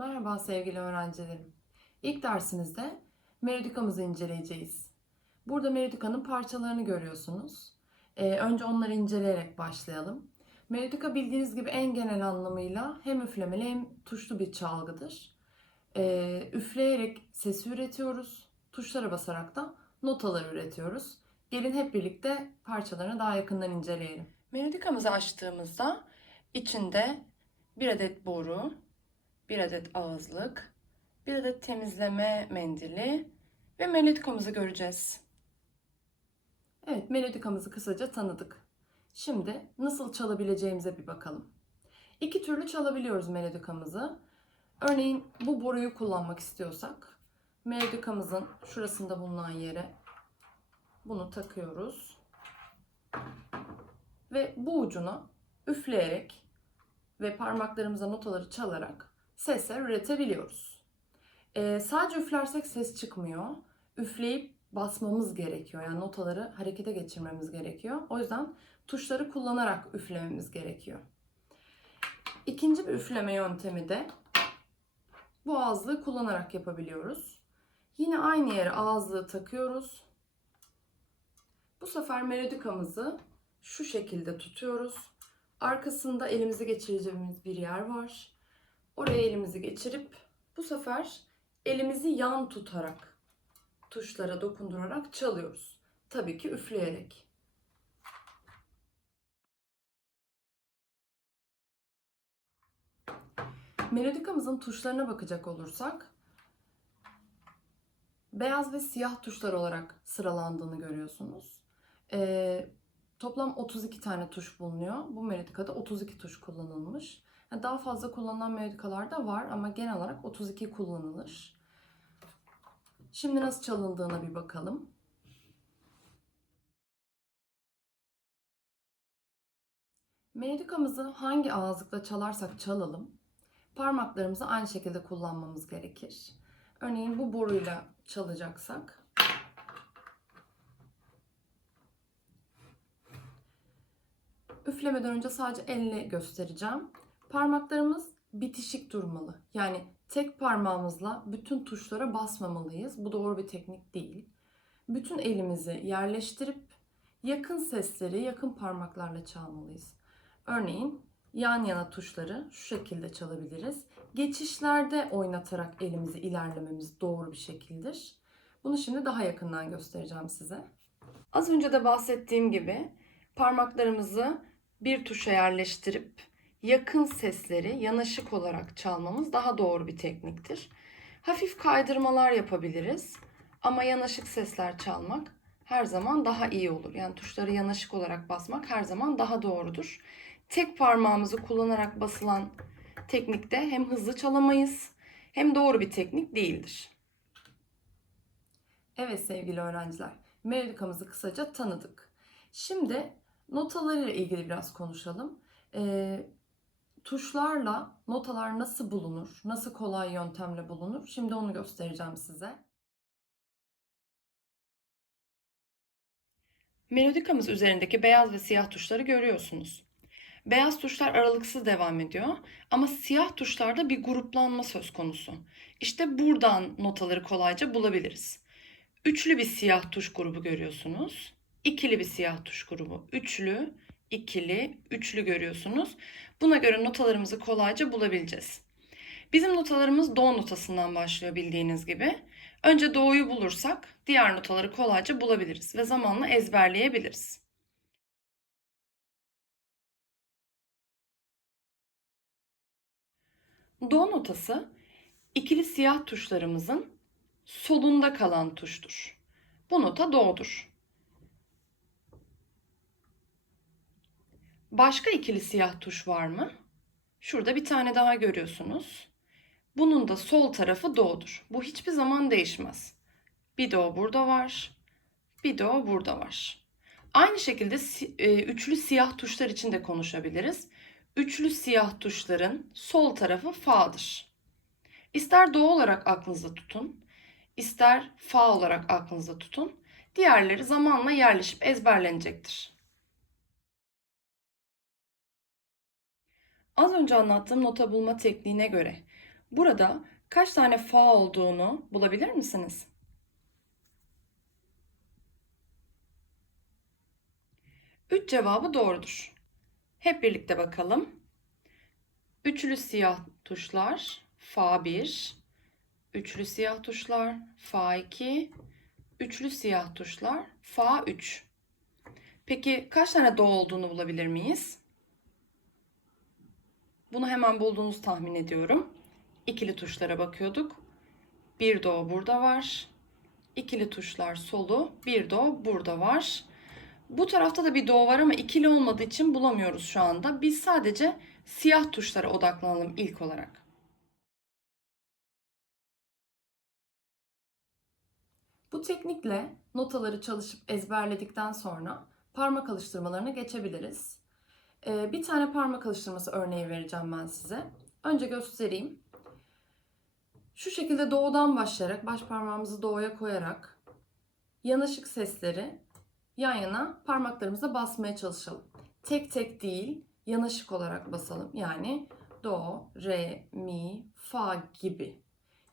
Merhaba sevgili öğrencilerim. İlk dersimizde melodikamızı inceleyeceğiz. Burada melodikanın parçalarını görüyorsunuz. Ee, önce onları inceleyerek başlayalım. Melodika bildiğiniz gibi en genel anlamıyla hem üflemeli hem tuşlu bir çalgıdır. Ee, üfleyerek sesi üretiyoruz. Tuşlara basarak da notalar üretiyoruz. Gelin hep birlikte parçalarını daha yakından inceleyelim. Melodikamızı açtığımızda içinde bir adet boru, bir adet ağızlık, bir adet temizleme mendili ve melodikamızı göreceğiz. Evet, melodikamızı kısaca tanıdık. Şimdi nasıl çalabileceğimize bir bakalım. İki türlü çalabiliyoruz melodikamızı. Örneğin bu boruyu kullanmak istiyorsak melodikamızın şurasında bulunan yere bunu takıyoruz. Ve bu ucuna üfleyerek ve parmaklarımıza notaları çalarak sesler üretebiliyoruz. Ee, sadece üflersek ses çıkmıyor. Üfleyip basmamız gerekiyor. Yani notaları harekete geçirmemiz gerekiyor. O yüzden tuşları kullanarak üflememiz gerekiyor. İkinci bir üfleme yöntemi de bu ağızlığı kullanarak yapabiliyoruz. Yine aynı yere ağızlığı takıyoruz. Bu sefer melodikamızı şu şekilde tutuyoruz. Arkasında elimizi geçireceğimiz bir yer var. Oraya elimizi geçirip bu sefer elimizi yan tutarak tuşlara dokundurarak çalıyoruz. Tabii ki üfleyerek. Melodikamızın tuşlarına bakacak olursak beyaz ve siyah tuşlar olarak sıralandığını görüyorsunuz. Ee, toplam 32 tane tuş bulunuyor. Bu melodikada 32 tuş kullanılmış. Daha fazla kullanılan melodikalar da var ama genel olarak 32 kullanılır. Şimdi nasıl çalındığına bir bakalım. Melodikamızı hangi ağızlıkla çalarsak çalalım, parmaklarımızı aynı şekilde kullanmamız gerekir. Örneğin bu boruyla çalacaksak, üflemeden önce sadece elle göstereceğim. Parmaklarımız bitişik durmalı. Yani tek parmağımızla bütün tuşlara basmamalıyız. Bu doğru bir teknik değil. Bütün elimizi yerleştirip yakın sesleri yakın parmaklarla çalmalıyız. Örneğin yan yana tuşları şu şekilde çalabiliriz. Geçişlerde oynatarak elimizi ilerlememiz doğru bir şekildir. Bunu şimdi daha yakından göstereceğim size. Az önce de bahsettiğim gibi parmaklarımızı bir tuşa yerleştirip yakın sesleri yanaşık olarak çalmamız daha doğru bir tekniktir. Hafif kaydırmalar yapabiliriz ama yanaşık sesler çalmak her zaman daha iyi olur. Yani tuşları yanaşık olarak basmak her zaman daha doğrudur. Tek parmağımızı kullanarak basılan teknikte hem hızlı çalamayız hem doğru bir teknik değildir. Evet sevgili öğrenciler, melodikamızı kısaca tanıdık. Şimdi notalarıyla ilgili biraz konuşalım. Ee, tuşlarla notalar nasıl bulunur, nasıl kolay yöntemle bulunur? Şimdi onu göstereceğim size. Melodikamız üzerindeki beyaz ve siyah tuşları görüyorsunuz. Beyaz tuşlar aralıksız devam ediyor ama siyah tuşlarda bir gruplanma söz konusu. İşte buradan notaları kolayca bulabiliriz. Üçlü bir siyah tuş grubu görüyorsunuz. İkili bir siyah tuş grubu. Üçlü, ikili, üçlü görüyorsunuz. Buna göre notalarımızı kolayca bulabileceğiz. Bizim notalarımız do notasından başlıyor bildiğiniz gibi. Önce do'yu bulursak diğer notaları kolayca bulabiliriz ve zamanla ezberleyebiliriz. Do notası ikili siyah tuşlarımızın solunda kalan tuştur. Bu nota do'dur. Başka ikili siyah tuş var mı? Şurada bir tane daha görüyorsunuz. Bunun da sol tarafı do'dur. Bu hiçbir zaman değişmez. Bir do burada var. Bir do burada var. Aynı şekilde e, üçlü siyah tuşlar için de konuşabiliriz. Üçlü siyah tuşların sol tarafı fa'dır. İster do olarak aklınızda tutun, ister fa olarak aklınızda tutun. Diğerleri zamanla yerleşip ezberlenecektir. Az önce anlattığım nota bulma tekniğine göre Burada kaç tane fa olduğunu bulabilir misiniz? Üç cevabı doğrudur. Hep birlikte bakalım. Üçlü siyah tuşlar fa 1, üçlü siyah tuşlar fa 2, üçlü siyah tuşlar fa 3. Peki kaç tane do olduğunu bulabilir miyiz? Bunu hemen bulduğunuzu tahmin ediyorum. İkili tuşlara bakıyorduk. Bir do burada var. İkili tuşlar solu, bir do burada var. Bu tarafta da bir do var ama ikili olmadığı için bulamıyoruz şu anda. Biz sadece siyah tuşlara odaklanalım ilk olarak. Bu teknikle notaları çalışıp ezberledikten sonra parmak alıştırmalarına geçebiliriz. Ee, bir tane parmak alıştırması örneği vereceğim ben size. Önce göstereyim. Şu şekilde doğudan başlayarak baş parmağımızı doğuya koyarak yanaşık sesleri yan yana parmaklarımıza basmaya çalışalım. Tek tek değil, yanaşık olarak basalım. Yani do, re, mi, fa gibi.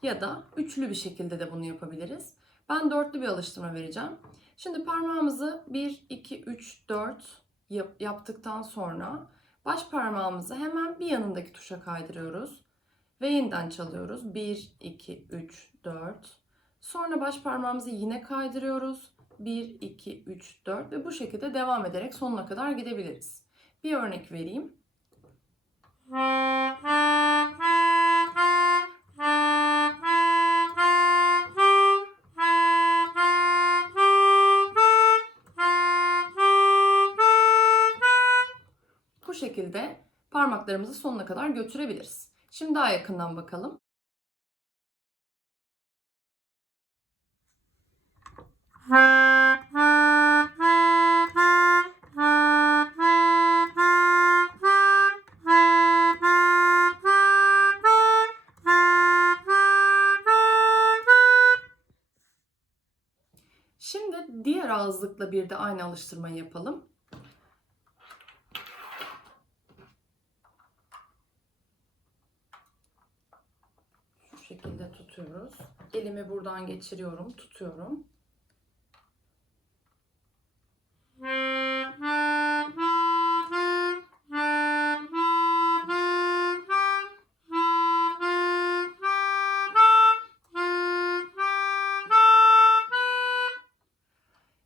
Ya da üçlü bir şekilde de bunu yapabiliriz. Ben dörtlü bir alıştırma vereceğim. Şimdi parmağımızı 1, 2, 3, 4 yap- yaptıktan sonra baş parmağımızı hemen bir yanındaki tuşa kaydırıyoruz. Ve yeniden çalıyoruz. 1, 2, 3, 4. Sonra baş parmağımızı yine kaydırıyoruz. 1, 2, 3, 4 ve bu şekilde devam ederek sonuna kadar gidebiliriz. Bir örnek vereyim. Şekilde parmaklarımızı sonuna kadar götürebiliriz. Şimdi daha yakından bakalım. Şimdi diğer ağızlıkla bir de aynı alıştırmayı yapalım. Şu şekilde tutuyoruz. Elimi buradan geçiriyorum, tutuyorum.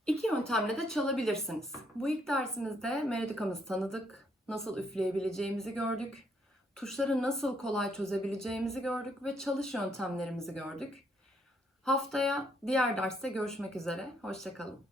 İki yöntemle de çalabilirsiniz. Bu ilk dersimizde melodikamızı tanıdık, nasıl üfleyebileceğimizi gördük, tuşları nasıl kolay çözebileceğimizi gördük ve çalış yöntemlerimizi gördük. Haftaya diğer derste görüşmek üzere. Hoşçakalın.